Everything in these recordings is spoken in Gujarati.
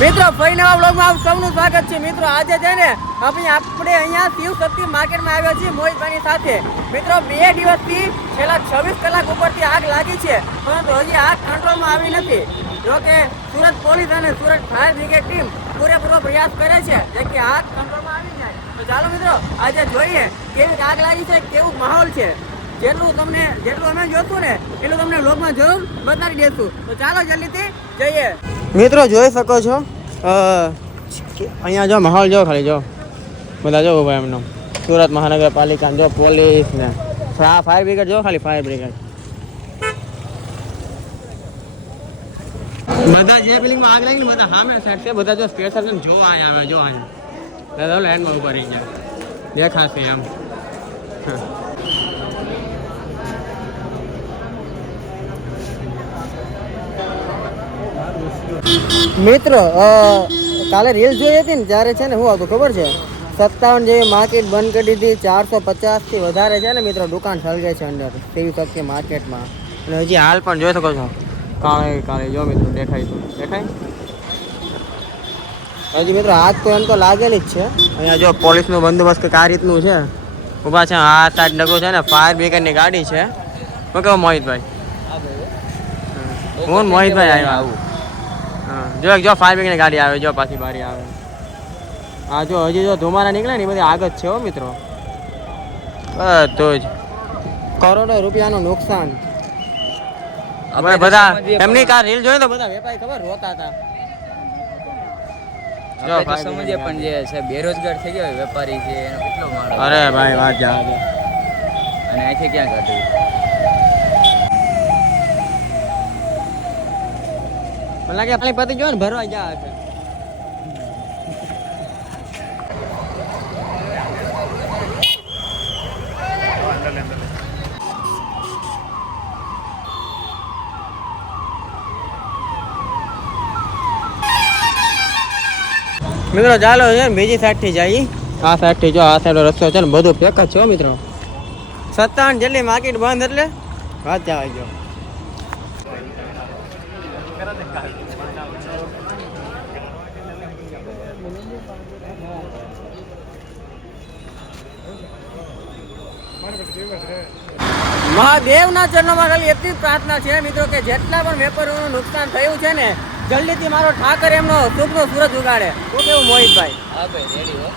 મિત્રો, ફરી નવા બ્લોગમાં આપ સૌનું સ્વાગત છે. મિત્રો, આજે છે ને, આપણે આપણે અહીંયા શિવ શક્તિ માર્કેટમાં આવ્યા છીએ મોહિતભાઈની સાથે. મિત્રો, બે દિવસથી છેલ્લા છવ્વીસ કલાક ઉપરથી આગ લાગી છે, પરંતુ હજી આગ કંટ્રોલમાં આવી નથી. જો કે, સુરત પોલીસ અને સુરત ફાયર બ્રિગેડ ટીમ પૂરેપૂરો પ્રયાસ કરે છે જે કે આગ કંટ્રોલમાં આવી જાય. તો ચાલો મિત્રો, આજે જોઈએ કેવી આગ લાગી છે, કેવું માહોલ છે. જેટલું તમને, જેટલું અમે જોશું ને, એટલું તમને લોકમાં જરૂર બતાવી દેશું. તો ચાલો જલ્દીથી જઈએ. મિત્રો, જોઈ શકો છો. અહીંયા જો માહોલ જો ખાલી જો. બધા જો ભાઈ એમનો. સુરત મહાનગરપાલિકા જો પોલીસ ને ફાયર બ્રિગેડ જો ખાલી ફાયર બ્રિગેડ બધા જે બિલ્ડિંગમાં આગ લાગી બધા સામે સેટ છે. બધા જો સ્પેશિયલ જોવા અહીંયા આવે, જો અહીંયા. દાદા લેન્ડમાં ઊભા રહી દેખાશે એમ. હા. મિત્રો કાલે રીલ જોઈ હતી ને ત્યારે છે ને શું હતું ખબર છે? સત્તાવન જેવી માર્કેટ બંધ કરી દીધી ચારસો પચાસથી વધારે છે ને મિત્રો દુકાન સળગે છે અંદર તેવી શક્ય માર્કેટમાં અને હજી હાલ પણ જોઈ શકો છો. કાળે કાળે જો મિત્રો દેખાય તો. દેખાય? હજી મિત્રો હાથ તો એમ તો લાગેલી જ છે. અહીંયા જો પોલીસનું બંદોબસ્ત કંઈક આ રીતનું છે. ઊભા છે આ સાઈડ ડગો છે ને ફાયર બ્રિગેડની ગાડી છે. હું કહું મોહિતભાઈ? હું મોહિતભાઈ આવ્યા? આવું હા. જો એક જો ફાયર બ્રિગેડની ગાડી આવે જો પાછી બારી આવે. હા જો હજી જો ધુમારા નીકળે ને એ બધી આગળ છે હો મિત્રો. બધું જ. કરોડો રૂપિયાનું નુકસાન. હવે બધા એમની કાર રીલ જોઈ તો બધા વેપારી ખબર રોતા હતા. જો પણ જે છે બેરોજગાર થઈ ગયો વેપારી છે એનો કેટલો માણસ અરે ભાઈ વાત જા અને અહીંથી ક્યાં કાઢ્યું લાગે આપણી પતિ જો ને ભરવા જા મિત્રો ચાલો છે ને બીજી સાઈડથી જઈએ. આ સાઈડથી જો આ સાઈડ રસ્તો છે ને બધું પેક જ છે મિત્રો. સત્તાવન જેટલી માર્કેટ બંધ એટલે વાત જવા ગયો મહાદેવના ચરણોમાં ખાલી એટલી પ્રાર્થના છે મિત્રો કે જેટલા પણ વેપારીઓનું નુકસાન થયું છે ને જલ્દીથી મારો ઠાકર એમનો સુખનો સૂરજ ઉગાડે. શું કેવું મોહિતભાઈ? હા ભાઈ રેડી હો.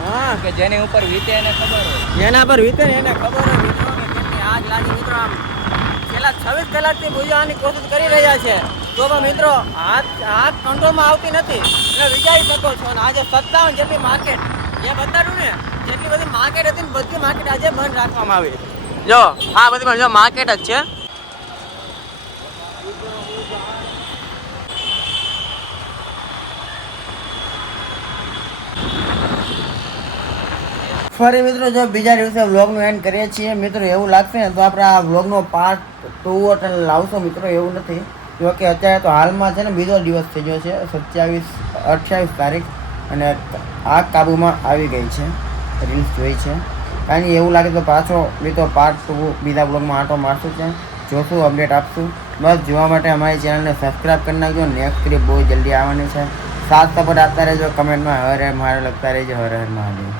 હા કે જેની ઉપર વીતે એને ખબર હોય. જેના પર વીતે એને ખબર હોય. મિત્રો કે કેટલી આગ લાગી મિત્રો આમ. છેલ્લા છવ્વીસ કલાકથી બુઝાવવાની કોશિશ કરી રહ્યા છે. તો પણ મિત્રો, હાથ હાથ કંટ્રોલમાં આવતી નથી. એટલે વિચારી શકો છો અને આજે સત્તાવન જેટલી માર્કેટ જે બતાડું ને, જેટલી બધી માર્કેટ હતી ને, બધી માર્કેટ આજે બંધ રાખવામાં આવી જો, આ બધી જો માર્કેટ જ છે. ફરી મિત્રો જો બીજા દિવસે વ્લોગનું એન્ડ કરીએ છીએ. મિત્રો એવું લાગશે ને તો આપણે આ વ્લોગનો પાર્ટ ટુ લાવશો મિત્રો, એવું નથી. જોકે અત્યારે તો હાલમાં છે ને બીજો દિવસ થઈ ગયો છે, સત્યાવીસ, અઠ્યાવીસ તારીખ અને આગ કાબૂમાં આવી ગઈ છે. રીલ્સ જોઈ છે. કારણ કે એવું લાગે તો પાછો મિત્રો પાર્ટ ટુ બીજા બ્લોગમાં આંટો મારશું છે. જોશું અપડેટ આપશું. બસ, જોવા માટે અમારી ચેનલને સબસ્ક્રાઈબ કરી નાખજો. નેક્સ્ટ ક્લિપ બહુ જલ્દી આવવાની છે. સાત સપોર્ટ આપતા રહેજો કમેન્ટમાં હર મારે લખતા રહેજો, હરે હર મહાદેવ.